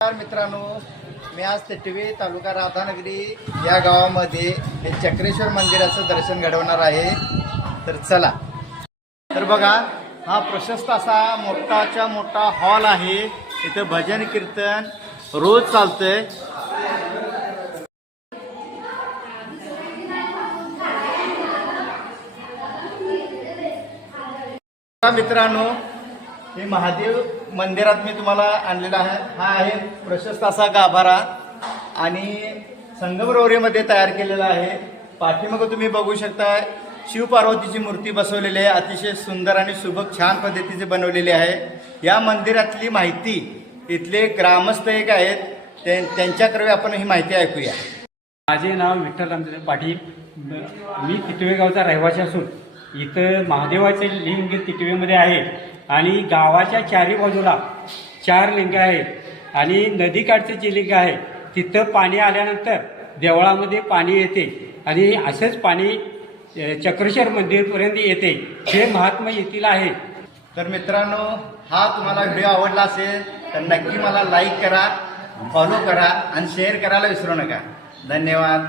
नमस्कार मित्रांनो, मी आज तिटवे तालुका राधानगरी या गावामध्ये हे चक्रेश्वर मंदिराचं दर्शन घडवणार आहे. तर चला. तर बघा, हा प्रशस्त असा मोठाच्या मोठा हॉल आहे. इथं भजन कीर्तन रोज चालतंय. मित्रांनो, हे महादेव मंदिरात मी तुम्हाला आणलेला आहे. हा आहे प्रशस्त असा गाभारा आणि संगमरवरीमध्ये तयार केलेला आहे. पाठीमागं तुम्ही बघू शकता शिवपार्वतीची मूर्ती बसवलेली आहे. अतिशय सुंदर आणि सुबक छान पद्धतीचे बनवलेली आहे. या मंदिरातली माहिती इथले ग्रामस्थ एक आहेत, त्यांच्याकडे आपण ही माहिती ऐकूया. माझे नाव विठ्ठल रामचंद्र पाटील. मी तिटवे गावचा रहिवासी असून इथं महादेवाचे लिंग तिटवेमध्ये आहे आणि गावाच्या चारी बाजूला 4 लिंग आहेत आणि नदीकाठचं जे लिंग आहे तिथं पाणी आल्यानंतर देवळामध्ये पाणी येते आणि असंच पाणी चक्रेश्वर मंदिरपर्यंत येते. हे महात्मा येथील आहे. तर मित्रांनो, हा तुम्हाला व्हिडिओ आवडला असेल तर नक्की मला लाईक करा, फॉलो करा आणि शेअर करायला विसरू नका. धन्यवाद.